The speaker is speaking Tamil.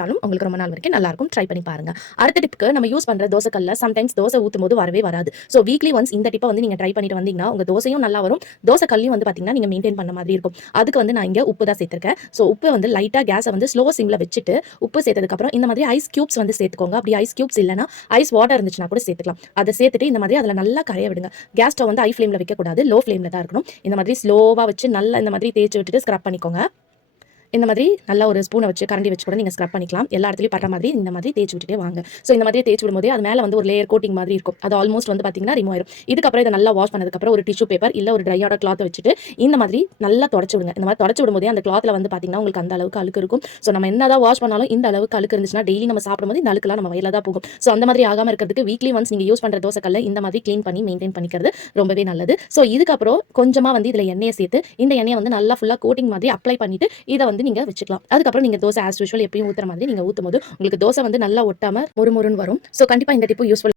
வச்சாலும் உங்களுக்கு ரொம்ப நாள் வரைக்கும் நல்லா இருக்கும். ட்ரை பண்ணி பாருங்க. அடுத்த டிப்க்கு நம்ம யூஸ் பண்ற தோசைக்கல்ல சம்டைம்ஸ் தோசை ஊத்தும் போது வரவே வராது. ஸோ வீக்லி ஒன்ஸ் இந்த டிப்பை வந்து நீங்க ட்ரை பண்ணிட்டு வந்தீங்கன்னா உங்க தோசையும் நல்லா வரும். தோசை கல்லையும் வந்து பாத்தீங்கன்னா நீங்க மெயின்டைன் பண்ண மாதிரி இருக்கும். அதுக்கு வந்து நான் இங்க உப்பு தான் சேர்த்திருக்கேன். ஸோ உப்பு வந்து லைட்டா கேஸை வந்து ஸ்லோ சிம்ல வச்சுட்டு உப்பு சேர்த்ததுக்கு அப்புறம் இந்த மாதிரி ஐஸ் கியூப்ஸ் வந்து சேர்த்துக்கோங்க. அப்படி ஐஸ் கியூப்ஸ் இல்லைன்னா ஐஸ் வாட்டர் இருந்துச்சுன்னா கூட சேர்த்துக்கலாம். அதை சேர்த்துட்டு இந்த மாதிரி அதில் நல்லா கரைய விடுங்க. கேஸ் ஸ்டவ் வந்து ஹை ஃப்ளேம்ல வைக்கக்கூடாது, லோ ஃப்ளேம்ல தான் இருக்கணும். இந்த மாதிரி ஸ்லோவா வச்சு நல்லா இந்த மாதிரி தேய்ச்சி விட்டுட்டு ஸ்க்ரப் பண்ணிக்கோங்க. இந்த மாதிரி நல்லா ஒரு ஸ்பூனை வச்சு கரண்டி வச்சு கூட நீங்கள் ஸ்க்ரப் பண்ணிக்கலாம். எல்லா இடத்துலையும் படுற மாதிரி இந்த மாதிரி தேய்ச்சி விட்டுட்டே வாங்க. ஸோ இந்த மாதிரி தேய்ச்சி விடும்போது அது மேலே வந்து ஒரு லேயர் கோட்டிங் மாதிரி இருக்கும். அது ஆல்மோஸ்ட் வந்து பார்த்தீங்கன்னா ரிமூவ் ஆயிடும். இதுக்கப்புறம் இதை நல்லா வாஷ் பண்ணதுக்கப்புறம் ஒரு டிஷ்யூ பேப்பர் இல்லை ஒரு ட்ரையான கிளாத் வச்சுட்டு இந்த மாதிரி நல்லா தொடச்சி விடுங்க. இந்த மாதிரி தொடச்சி விடும்போதே அந்த கிளாத்தில் வந்து பார்த்தீங்கன்னா உங்களுக்கு அந்த அளவுக்கு அழுக்கு இருக்கும். ஸோ நம்ம என்னதான் வாஷ் பண்ணாலும் இந்த அளவுக்கு அழுக்கு இருந்துச்சுன்னா டெய்லி நம்ம சாப்பிடும்போது இந்த அழுக்குலாம் நம்ம வயலில் தான் போகும். ஸோ அந்த மாதிரி ஆகாமல் இருக்கிறதுக்கு வீக்லி ஒன்ஸ் நீங்கள் யூஸ் பண்ணுற தோசைக்கல்ல இந்த மாதிரி க்ளீன் பண்ணி மெயின்டைன் பண்ணிக்கிறது ரொம்பவே நல்லது. ஸோ இதுக்கப்புறம் கொஞ்சமாக வந்து இதில் எண்ணெயை சேர்த்து இந்த எண்ணெயை வந்து நல்லா ஃபுல்லாக கோட்டிங் மாதிரி அப்ளை பண்ணிட்டு இதை வந்து நீங்கள் வச்சுக்கலாம். அதுக்கப்புறம் நீங்க தோசை ஆஸ் யூஷுவல் எப்பயும் ஊத்துற மாதிரி நீங்க ஊத்தும்போது உங்களுக்கு தோசை வந்து நல்லா ஒட்டாம மொறுமொறுன்னு வரும். ஸோ கண்டிப்பா இந்த டிப்பு யூஸ்ஃபுல்.